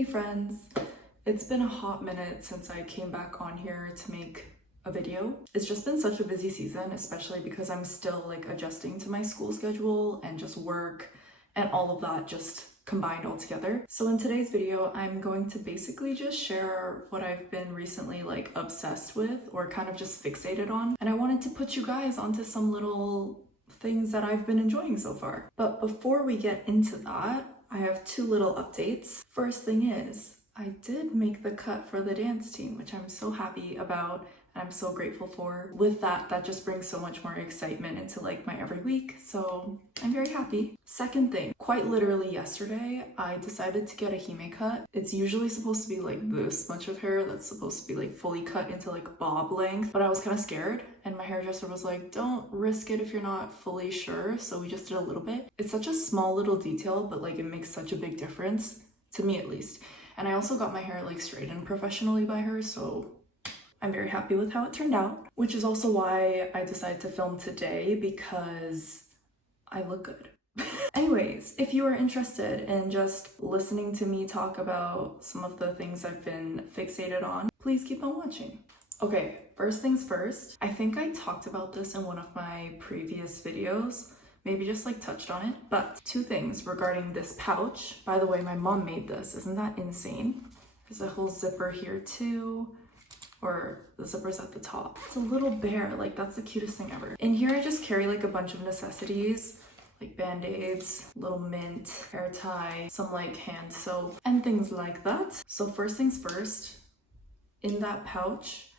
Hey friends, it's been a hot minute since I came back on here to make a video. It's just been such a busy season, especially because I'm still like adjusting to my school schedule and just work and all of that just combined all together. So in today's video, I'm going to basically just share what I've been recently like obsessed with or kind of just fixated on. And I wanted to put you guys onto some little things that I've been enjoying so far. But before we get into that, I have two little updates. First thing is, I did make the cut for the dance team, which I'm so happy about and I'm so grateful for. With that just brings so much more excitement into like my every week, so I'm very happy. Second thing, quite literally yesterday, I decided to get a hime cut. It's usually supposed to be like this much of hair that's supposed to be like fully cut into like bob length, but I was kind of scared and my hairdresser was like, don't risk it if you're not fully sure, so we just did a little bit. It's such a small little detail, but like it makes such a big difference, to me at least. And I also got my hair like straightened professionally by her, so I'm very happy with how it turned out, which is also why I decided to film today, because I look good. Anyways, if you are interested in just listening to me talk about some of the things I've been fixated on, please keep on watching. Okay, first things first, I think I talked about this in one of my previous videos, maybe just like touched on it, but two things regarding this pouch. By the way, my mom made this, isn't that insane? There's a whole zipper here too. Or the zipper's at the top. It's a little bear, like that's the cutest thing ever. In here I just carry like a bunch of necessities, like band-aids, little mint, hair tie, some like hand soap, and things like that. So first things first, in that pouch,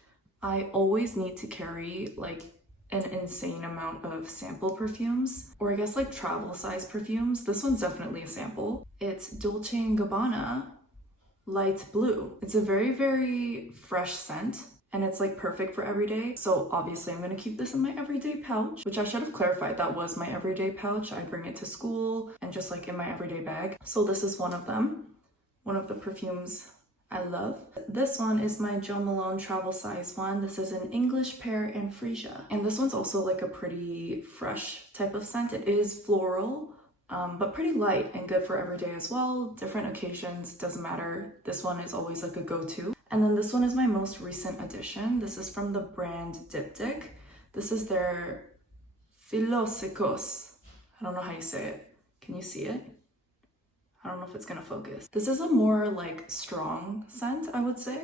I always need to carry like an insane amount of sample perfumes, or I guess like travel size perfumes. This one's definitely a sample. It's Dolce & Gabbana Light Blue. It's a very, very fresh scent and it's like perfect for everyday. So obviously I'm gonna keep this in my everyday pouch, which I should have clarified that was my everyday pouch. I bring it to school and just like in my everyday bag. So this is one of them, one of the perfumes I love. This one is my Jo Malone travel size one. This is an English Pear and Freesia. And this one's also like a pretty fresh type of scent. It is floral, but pretty light and good for every day as well. Different occasions, doesn't matter. This one is always like a go-to. And then this one is my most recent addition. This is from the brand Diptyque. This is their Philosikos. I don't know how you say it. Can you see it? I don't know if it's gonna focus. This is a more like strong scent, I would say.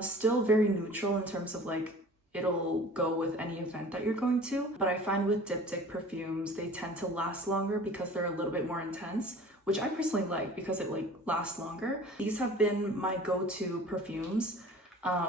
Still very neutral in terms of like it'll go with any event that you're going to. But I find with Diptyque perfumes, they tend to last longer because they're a little bit more intense, which I personally like because it like lasts longer. These have been my go-to perfumes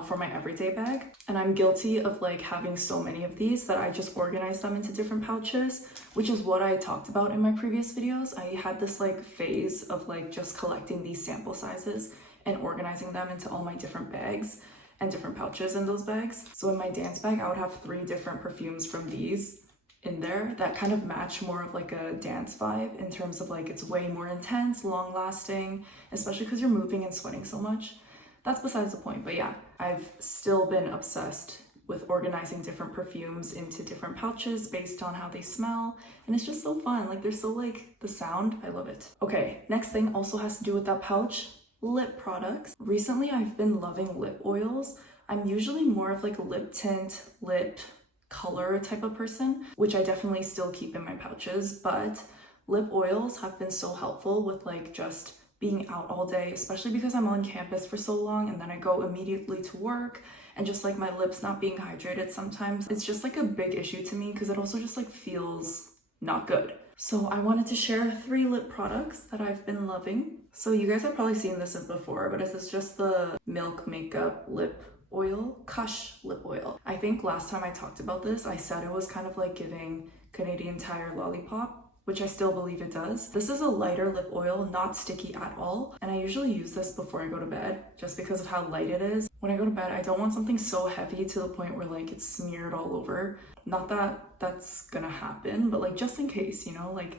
for my everyday bag. And I'm guilty of like having so many of these that I just organize them into different pouches, which is what I talked about in my previous videos. I had this like phase of like just collecting these sample sizes and organizing them into all my different bags and different pouches in those bags. So in my dance bag, I would have 3 different perfumes from these in there that kind of match more of like a dance vibe in terms of like it's way more intense, long lasting, especially because you're moving and sweating so much. That's besides the point, but yeah, I've still been obsessed with organizing different perfumes into different pouches based on how they smell, and it's just so fun. Like they're so like the sound, I love it. Okay, next thing also has to do with that pouch. Lip products. Recently I've been loving lip oils. I'm usually more of like a lip tint, lip color type of person, which I definitely still keep in my pouches, but lip oils have been so helpful with like just being out all day, especially because I'm on campus for so long and then I go immediately to work, and just like my lips not being hydrated sometimes, it's just like a big issue to me because it also just like feels not good. So I wanted to share 3 lip products that I've been loving. So you guys have probably seen this before, but this is just the Milk Makeup Lip Oil, Kush Lip Oil. I think last time I talked about this, I said it was kind of like giving Canadian Tire Lollipop, which I still believe it does. This is a lighter lip oil, not sticky at all. And I usually use this before I go to bed just because of how light it is. When I go to bed, I don't want something so heavy to the point where like it's smeared all over. Not that that's gonna happen, but like just in case, you know, like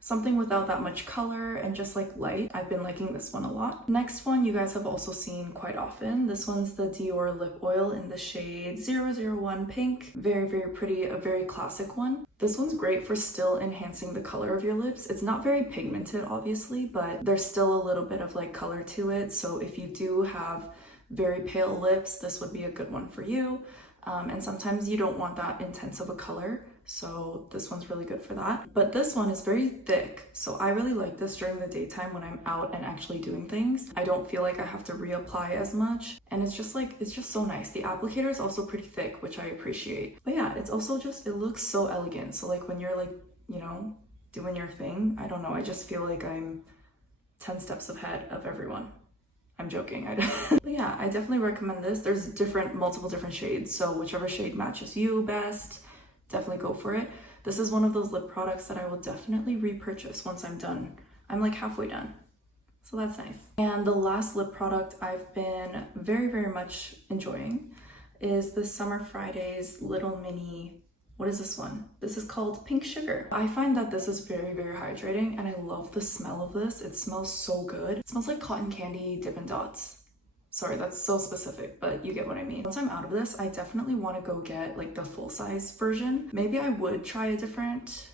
something without that much color and just like light. I've been liking this one a lot. Next one you guys have also seen quite often. This one's the Dior lip oil in the shade 001 Pink. Very, very pretty, a very classic one. This one's great for still enhancing the color of your lips. It's not very pigmented, obviously, but there's still a little bit of like color to it. So if you do have very pale lips, this would be a good one for you. And sometimes you don't want that intense of a color, so this one's really good for that. But this one is very thick, so I really like this during the daytime when I'm out and actually doing things. I don't feel like I have to reapply as much, and it's just so nice. The applicator is also pretty thick, which I appreciate. But yeah, it's also just, it looks so elegant. So like when you're like, you know, doing your thing, I don't know, I just feel like I'm 10 steps ahead of everyone. I'm joking. But yeah, I definitely recommend this. There's multiple different shades, so whichever shade matches you best, definitely go for it. This is one of those lip products that I will definitely repurchase once I'm done. I'm like halfway done, so that's nice. And the last lip product I've been very, very much enjoying is the Summer Fridays Little Mini. What is this one? This is called Pink Sugar. I find that this is very, very hydrating, and I love the smell of this. It smells so good. It smells like cotton candy Dippin' Dots. Sorry, that's so specific, but you get what I mean. Once I'm out of this, I definitely want to go get like the full-size version. Maybe I would try a different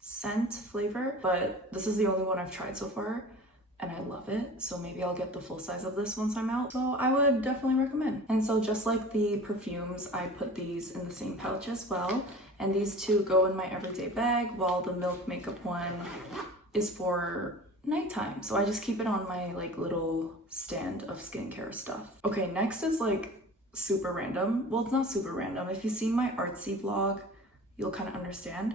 scent flavor, but this is the only one I've tried so far, and I love it. So maybe I'll get the full size of this once I'm out. So I would definitely recommend. And so just like the perfumes, I put these in the same pouch as well. And these two go in my everyday bag, while the Milk Makeup one is for nighttime. So I just keep it on my like little stand of skincare stuff. Okay, next is like super random. Well, it's not super random. If you've seen my artsy vlog, you'll kind of understand.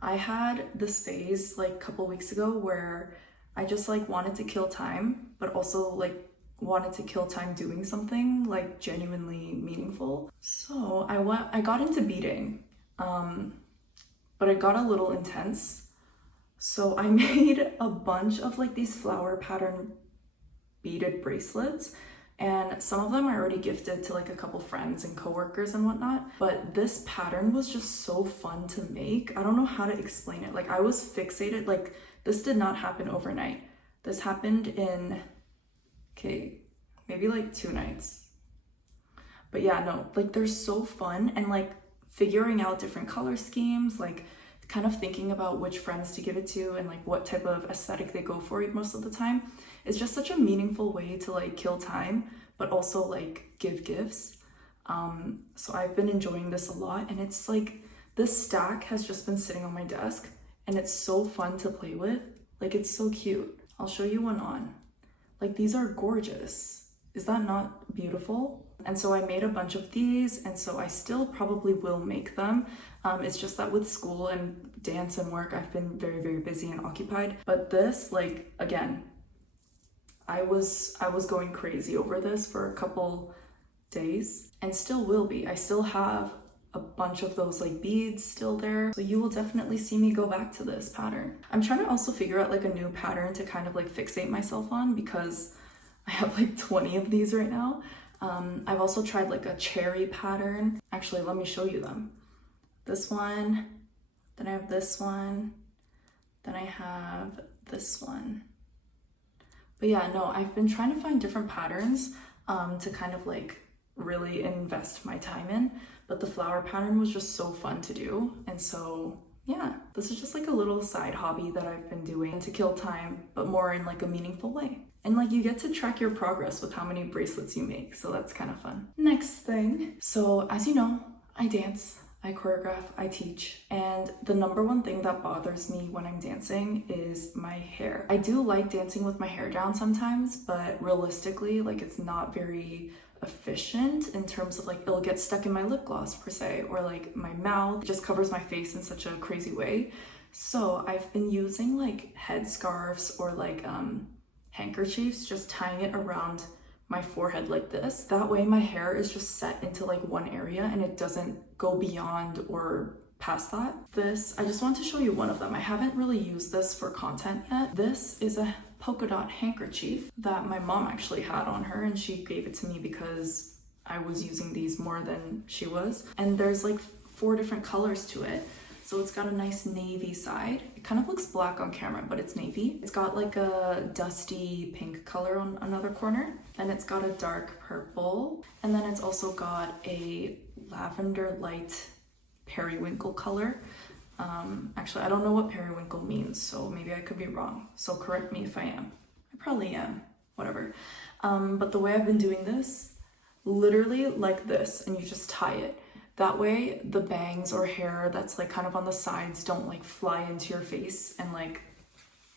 I had this phase like a couple weeks ago where I just like wanted to kill time, but also like wanted to kill time doing something like genuinely meaningful. So I got into beading, but it got a little intense. So I made a bunch of like these flower pattern beaded bracelets, and some of them I already gifted to like a couple friends and coworkers and whatnot. But this pattern was just so fun to make. I don't know how to explain it. Like I was fixated, like this did not happen overnight. This happened in, okay, maybe like 2 nights. But yeah, no, like they're so fun, and like figuring out different color schemes, like kind of thinking about which friends to give it to and like what type of aesthetic they go for most of the time. It's just such a meaningful way to like kill time, but also like give gifts. So I've been enjoying this a lot, and it's like this stack has just been sitting on my desk, and it's so fun to play with. Like it's so cute. I'll show you one on. Like these are gorgeous. Is that not beautiful? And so I made a bunch of these, and so I still probably will make them. It's just that with school and dance and work, I've been very, very busy and occupied. But this, like, again, I was going crazy over this for a couple days, and still will be. I still have a bunch of those like beads still there, so you will definitely see me go back to this pattern. I'm trying to also figure out like a new pattern to kind of like fixate myself on, because I have like 20 of these right now. I've also tried like a cherry pattern. Actually, let me show you them. This one, then I have this one, then I have this one. But yeah, no, I've been trying to find different patterns to kind of like really invest my time in, but the flower pattern was just so fun to do. And so yeah, this is just like a little side hobby that I've been doing to kill time, but more in like a meaningful way. And like you get to track your progress with how many bracelets you make, so that's kind of fun. Next thing, so as you know, I dance, I choreograph, I teach, and the number one thing that bothers me when I'm dancing is my hair. I do like dancing with my hair down sometimes, but realistically, like it's not very efficient in terms of like it'll get stuck in my lip gloss per se, or like my mouth just covers my face in such a crazy way. So I've been using like head scarves or like handkerchiefs, just tying it around my forehead like this. That way my hair is just set into like one area and it doesn't go beyond or past that. This, I just want to show you one of them. I haven't really used this for content yet. This is a polka dot handkerchief that my mom actually had on her, and she gave it to me because I was using these more than she was. And there's like 4 different colors to it. So it's got a nice navy side. It kind of looks black on camera, but it's navy. It's got like a dusty pink color on another corner. Then it's got a dark purple. And then it's also got a lavender light periwinkle color. Actually, I don't know what periwinkle means, so maybe I could be wrong. So correct me if I am. I probably am, whatever. But the way I've been doing this, literally like this, and you just tie it. That way the bangs or hair that's like kind of on the sides don't like fly into your face and like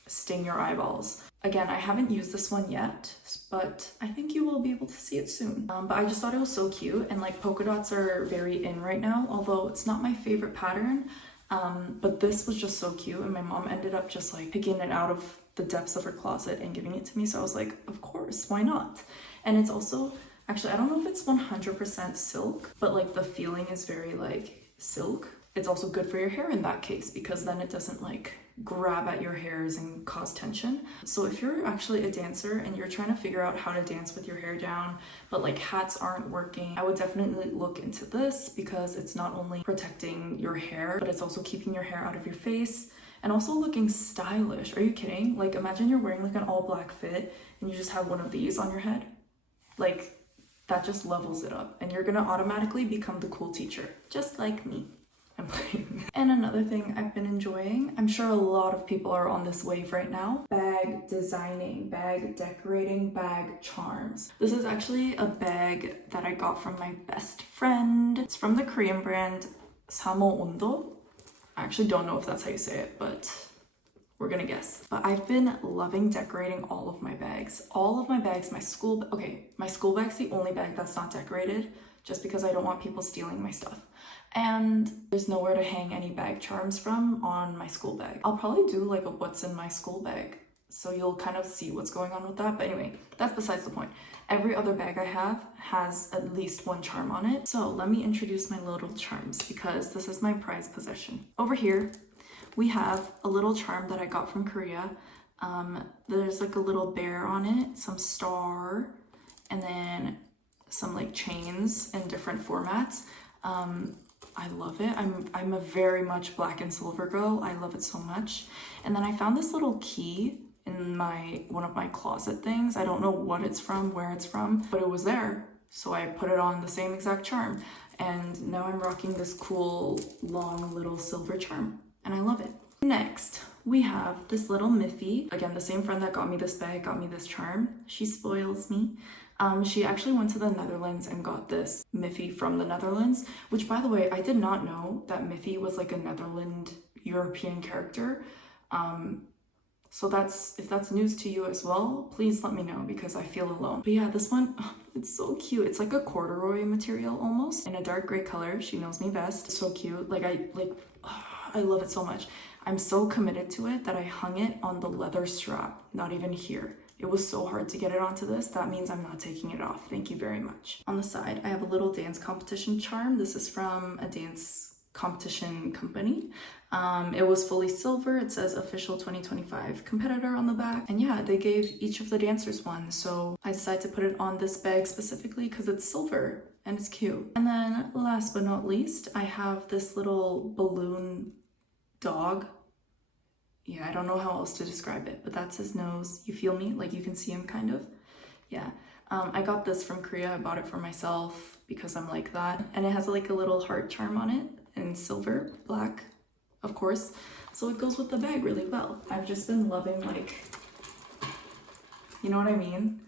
sting your eyeballs. Again, I haven't used this one yet, but I think you will be able to see it soon. But I just thought it was so cute, and like polka dots are very in right now, although it's not my favorite pattern. But this was just so cute, and my mom ended up just like picking it out of the depths of her closet and giving it to me. So I was like, of course, why not? And it's also, actually, I don't know if it's 100% silk, but like the feeling is very like silk. It's also good for your hair in that case, because then it doesn't like grab at your hairs and cause tension. So if you're actually a dancer and you're trying to figure out how to dance with your hair down, but like hats aren't working, I would definitely look into this, because it's not only protecting your hair, but it's also keeping your hair out of your face and also looking stylish. Are you kidding? Like imagine you're wearing like an all black fit and you just have one of these on your head. Like that just levels it up, and you're gonna automatically become the cool teacher, just like me. I'm playing. And another thing I've been enjoying, I'm sure a lot of people are on this wave right now, bag designing, bag decorating, bag charms. This is actually a bag that I got from my best friend. It's from the Korean brand Samo Ondo. I actually don't know if that's how you say it, but we're gonna guess. But I've been loving decorating all of my bags. All of my bags, my school bag's the only bag that's not decorated, just because I don't want people stealing my stuff. And there's nowhere to hang any bag charms from on my school bag. I'll probably do like a what's in my school bag, so you'll kind of see what's going on with that. But anyway, that's besides the point. Every other bag I have has at least one charm on it. So let me introduce my little charms, because this is my prized possession. Over here, we have a little charm that I got from Korea. There's like a little bear on it, some star, and then some like chains in different formats. I love it. I'm a very much black and silver girl. I love it so much. And then I found this little key in one of my closet things. I don't know what it's from, where it's from, but it was there. So I put it on the same exact charm. And now I'm rocking this cool, long little silver charm. And I love it. Next, we have this little Miffy. Again, the same friend that got me this bag got me this charm. She spoils me. She actually went to the Netherlands and got this Miffy from the Netherlands, which, by the way, I did not know that Miffy was like a Netherlands European character. So if that's news to you as well, please let me know, because I feel alone. But yeah, this one, oh, it's so cute. It's like a corduroy material almost, in a dark gray color. She knows me best. It's so cute. I love it so much. I'm so committed to it that I hung it on the leather strap, not even here. It was so hard to get it onto this. That means I'm not taking it off. Thank you very much. On the side, I have a little dance competition charm. This is from a dance competition company. It was fully silver. It says official 2025 competitor on the back. And yeah, they gave each of the dancers one. So I decided to put it on this bag specifically because it's silver and it's cute. And then last but not least, I have this little balloon dog. Yeah, I don't know how else to describe it, but that's his nose. You feel me? Like you can see him kind of. Yeah. I got this from Korea. I bought it for myself because I'm like that. And it has like a little heart charm on it in silver, black, of course. So it goes with the bag really well. I've just been loving, like, you know what I mean?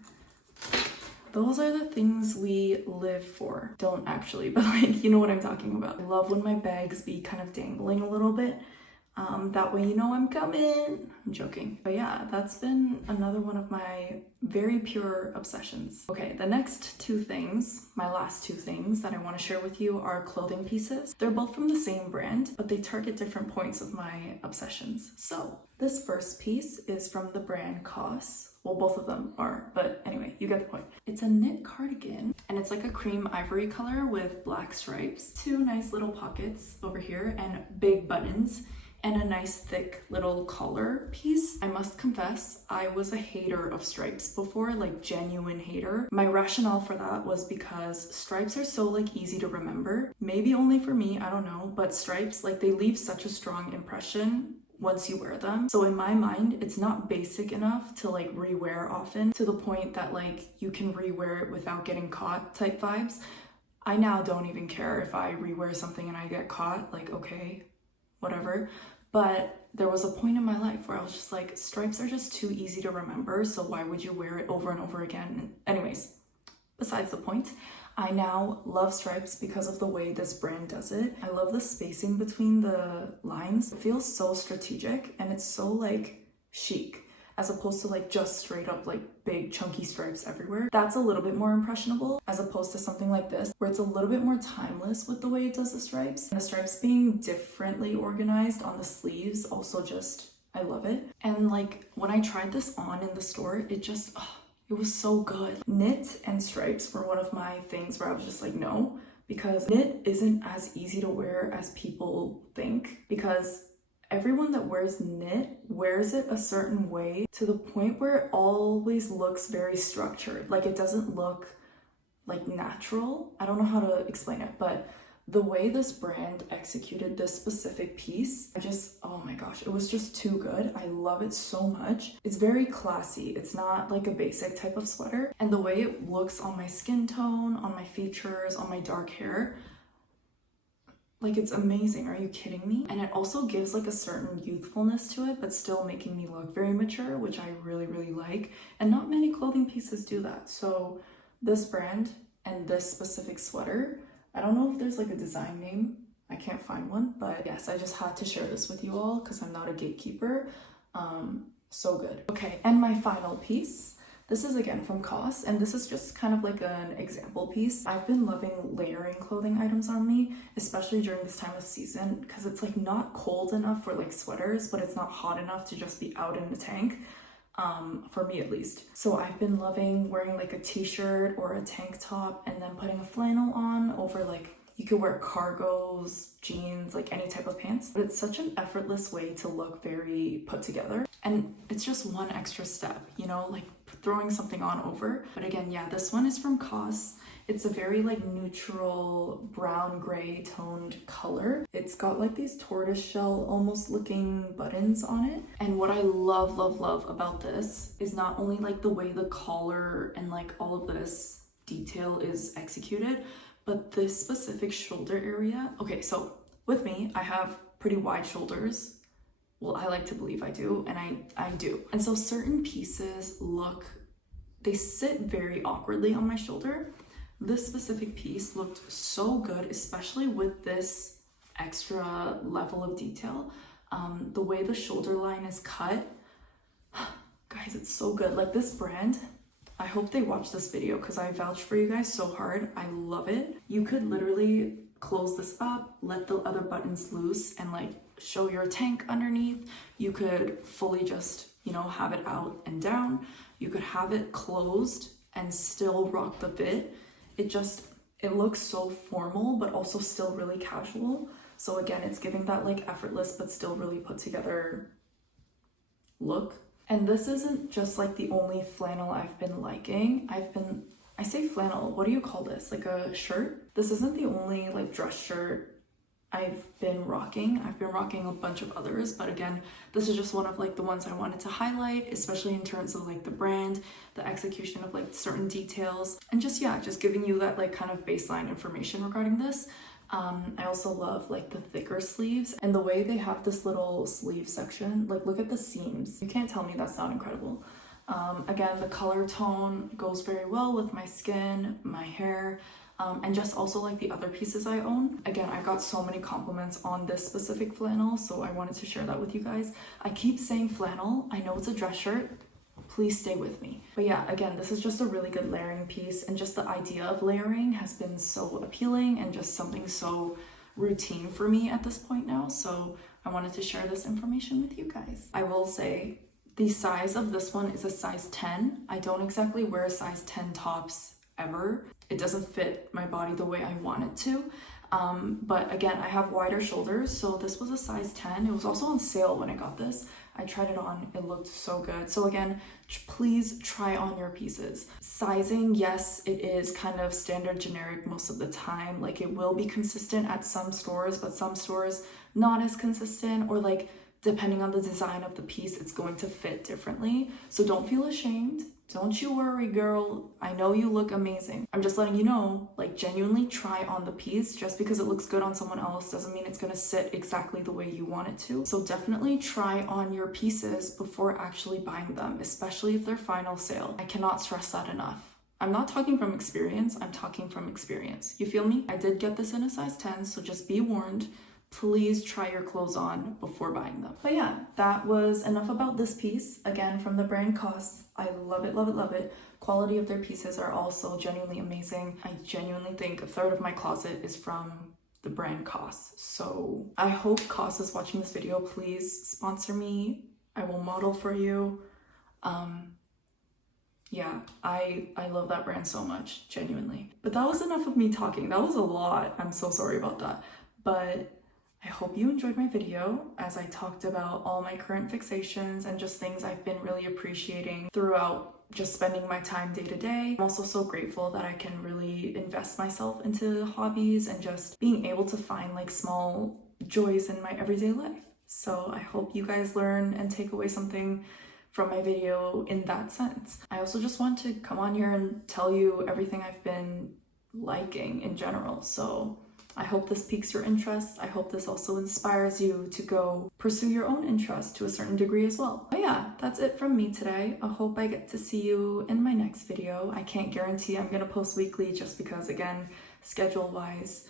Those are the things we live for. Don't actually, but like, you know what I'm talking about. I love when my bags be kind of dangling a little bit. That way you know I'm coming. I'm joking. But yeah, that's been another one of my very pure obsessions. Okay, the next two things, my last two things that I want to share with you are clothing pieces. They're both from the same brand, but they target different points of my obsessions. So this first piece is from the brand COS. Well, both of them are, but anyway, you get the point. It's a knit cardigan, and it's like a cream ivory color with black stripes, two nice little pockets over here, and big buttons. and a nice thick little collar piece. I must confess, I was a hater of stripes before, like genuine hater. My rationale for that was because stripes are so like easy to remember. Maybe only for me, I don't know, but stripes, like they leave such a strong impression once you wear them. So in my mind, it's not basic enough to like rewear often, to the point that like you can rewear it without getting caught type vibes. I now don't even care if I rewear something and I get caught, like okay, whatever. But there was a point in my life where I was just like, stripes are just too easy to remember, so why would you wear it over and over again? Anyways, besides the point, I now love stripes because of the way this brand does it. I love the spacing between the lines. It feels so strategic and it's so like chic, as opposed to like just straight up like big chunky stripes everywhere. That's a little bit more impressionable as opposed to something like this where it's a little bit more timeless with the way it does the stripes. And the stripes being differently organized on the sleeves also just, I love it. And like when I tried this on in the store, it just, it was so good. Knit and stripes were one of my things where I was just like, no, because knit isn't as easy to wear as people think, because everyone that wears knit wears it a certain way to the point where it always looks very structured. Like it doesn't look like natural. I don't know how to explain it, but the way this brand executed this specific piece, oh my gosh, it was just too good. I love it so much. It's very classy. It's not like a basic type of sweater. And the way it looks on my skin tone, on my features, on my dark hair, like it's amazing. Are you kidding me? And it also gives like a certain youthfulness to it, but still making me look very mature, which I really, really like. And not many clothing pieces do that. So this brand and this specific sweater, I don't know if there's like a design name. I can't find one, but yes, I just had to share this with you all because I'm not a gatekeeper. So good. Okay, and my final piece. This is again from COS, and this is just kind of like an example piece. I've been loving layering clothing items on me, especially during this time of season, because it's like not cold enough for like sweaters, but it's not hot enough to just be out in the tank. For me at least. So I've been loving wearing like a t-shirt or a tank top and then putting a flannel on over, like you could wear cargos, jeans, like any type of pants, but it's such an effortless way to look very put together. And it's just one extra step, you know, like throwing something on over. But again, yeah, this one is from COS. It's a very like neutral brown gray toned color. It's got like these tortoiseshell almost looking buttons on it. And what I love about this is not only like the way the collar and like all of this detail is executed, but this specific shoulder area. Okay, so with me, I have pretty wide shoulders. Well, I like to believe I do, and I do. And so certain pieces they sit very awkwardly on my shoulder. This specific piece looked so good, especially with this extra level of detail. The way the shoulder line is cut, guys, it's so good. Like this brand, I hope they watch this video because I vouch for you guys so hard. I love it. You could literally close this up, let the other buttons loose, and like show your tank underneath. You could fully just, you know, have it out and down. You could have it closed and still rock the fit. It looks so formal, but also still really casual. So again, it's giving that like effortless, but still really put together look. And this isn't just like the only flannel I've been liking. I say flannel, what do you call this? Like a shirt? This isn't the only like dress shirt I've been rocking. I've been rocking a bunch of others, but again, this is just one of like the ones I wanted to highlight, especially in terms of like the brand, the execution of like certain details, and just, yeah, just giving you that like kind of baseline information regarding this. I also love like the thicker sleeves and the way they have this little sleeve section. Like look at the seams. You can't tell me that's not incredible. Again, the color tone goes very well with my skin, my hair, and just also like the other pieces I own. Again, I got so many compliments on this specific flannel, so I wanted to share that with you guys. I keep saying flannel. I know it's a dress shirt. Please stay with me. But yeah, again, this is just a really good layering piece, and just the idea of layering has been so appealing and just something so routine for me at this point now. So I wanted to share this information with you guys. I will say the size of this one is a size 10. I don't exactly wear size 10 tops ever. It doesn't fit my body the way I want it to. But again, I have wider shoulders, so this was a size 10. It was also on sale when I got this. I tried it on, it looked so good. So again, please try on your pieces. Sizing, yes, it is kind of standard generic most of the time. Like it will be consistent at some stores, but some stores not as consistent, or like depending on the design of the piece, it's going to fit differently. So don't feel ashamed. Don't you worry, girl. I know you look amazing. I'm just letting you know, like genuinely try on the piece. Just because it looks good on someone else doesn't mean it's gonna sit exactly the way you want it to. So definitely try on your pieces before actually buying them, especially if they're final sale. I cannot stress that enough. I'm not talking from experience, I'm talking from experience. You feel me? I did get this in a size 10, so just be warned. Please try your clothes on before buying them. But yeah, that was enough about this piece. Again, from the brand COS. I love it, love it, love it. Quality of their pieces are also genuinely amazing. I genuinely think a third of my closet is from the brand COS. So I hope COS is watching this video. Please sponsor me. I will model for you. Yeah, I love that brand so much, genuinely. But that was enough of me talking. That was a lot. I'm so sorry about that. But I hope you enjoyed my video as I talked about all my current fixations and just things I've been really appreciating throughout just spending my time day to day. I'm also so grateful that I can really invest myself into hobbies and just being able to find like small joys in my everyday life. So I hope you guys learn and take away something from my video in that sense. I also just want to come on here and tell you everything I've been liking in general. So I hope this piques your interest. I hope this also inspires you to go pursue your own interests to a certain degree as well. But yeah, that's it from me today. I hope I get to see you in my next video. I can't guarantee I'm gonna post weekly just because, again, schedule-wise,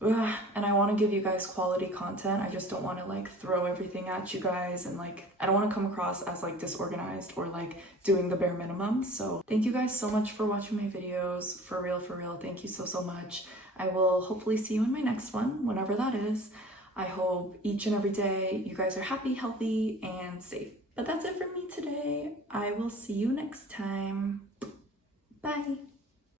and I want to give you guys quality content. I just don't want to like throw everything at you guys, and like I don't want to come across as like disorganized or like doing the bare minimum. So thank you guys so much for watching my videos. For real, thank you so much. I will hopefully see you in my next one, whenever that is. I hope each and every day you guys are happy, healthy, and safe. But that's it for me today. I will see you next time. Bye.